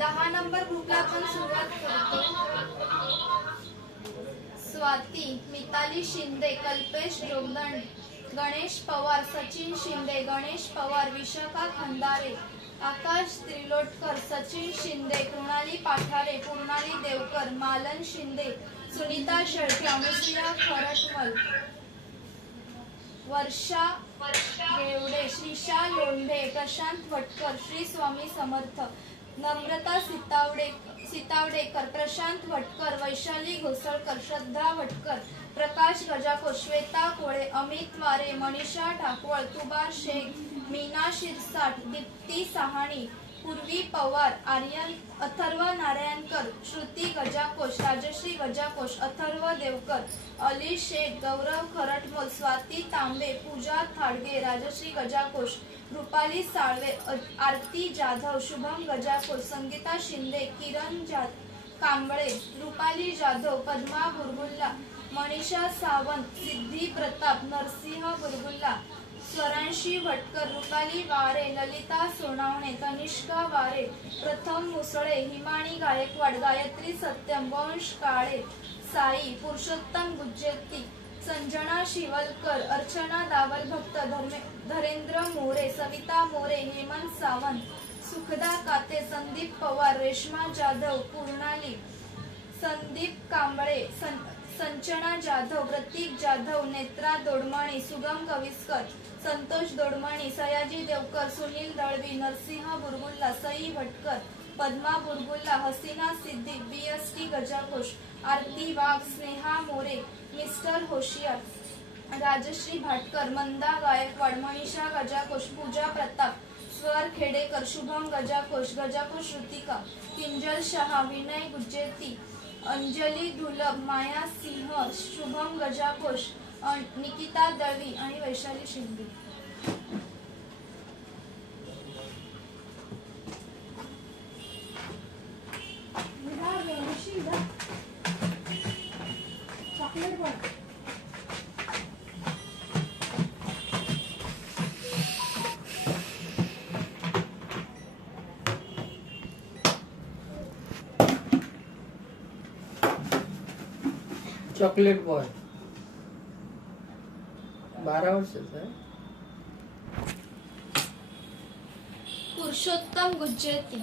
10 number ग्रुपला आपण सुरुवात करतो. स्वाती, मिताली शिंदे, कल्पेश जोगदंड, गणेश पवार, सचिन शिंदे, गणेश पवार, विशाखा खंदारे, आकाश त्रिलोटकर, सचिन शिंदे, कृणाली पाठारे, पूर्णाली देवकर, मालन शिंदे, सुनीता शेळके, अनुसुया खरटमल, वर्षा गेवडे, श्रीशा लोंढे, प्रशांत भटकर, श्री स्वामी समर्थ, नम्रता सीतावडेकर, प्रशांत भटकर, वैशाली घोसळकर, श्रद्धा भटकर, प्रकाश गजाको, श्वेता कोळे, अमित वारे, मनीषा ढाकवळ, तुबा शेख, मीना शिरसाट, दीप्ती सहाणी, पूर्वी पवार, आर्यन अथर्व नारायणकर, श्रुती गजाकोश, राजश्री गजाकोश, अथर्व देवकर, अली शेख, गौरव खरटमोल, स्वाती तांबे, पूजा थाडगे, राजश्री गजाकोश, रुपाली साळवे, आरती जाधव, शुभम गजाकोश, संगीता शिंदे, किरण कांबळे, रुपाली जाधव, पद्मा बुरगुल्ला, मनीषा सावंत, सिद्धी प्रताप, नरसिंह बुरगुल्ला, स्वरांशी भटकर, रुपाली वारे, ललिता सोनावणे, तनिष्का वारे, प्रथम मुसळे, हिमाणी गायकवाड, गायत्री सत्यम, वंश काळे, साई, पुरुषोत्तम गुज्जेती, संजना शिवलकर, अर्चना दावलभक्त, धरेंद्र मोरे, सविता मोरे, हेमंत सावंत, सुखदा काते, संदीप पवार, रेश्मा जाधव, पूर्णाली, संदीप कांबळे, संचना जाधव, प्रतीक जाधव, नेत्रा दोडमणी, सुगम कविस्कर, संतोष दोडमणी, सयाजी देवकर, सुनील दळवी, नरसिंह बुरगुल्ला, सई भटकर, पद्मा बुरगुल्ला, हसीना सिद्दीक, बीएसटी गजाकोश, आरती वाघ, स्नेहा मोरे, मिस्टर होशियार, राजश्री भाटकर, मंदा गायकवाड, मनीषा गजाकोश, पूजा प्रताप, स्वर खेडेकर, शुभम गजाकोश, गजाकोश ऋतिका, किंजल शहा, विनय गुज्जेती, अंजली दुलभ, माया सिंह, शुभम गजाकोश, निकिता दळवी आणि वैशाली शिंदे. चॉकलेट बॉय 12 वर्षाचा आहे. पुरुषोत्तम गुज्जेती.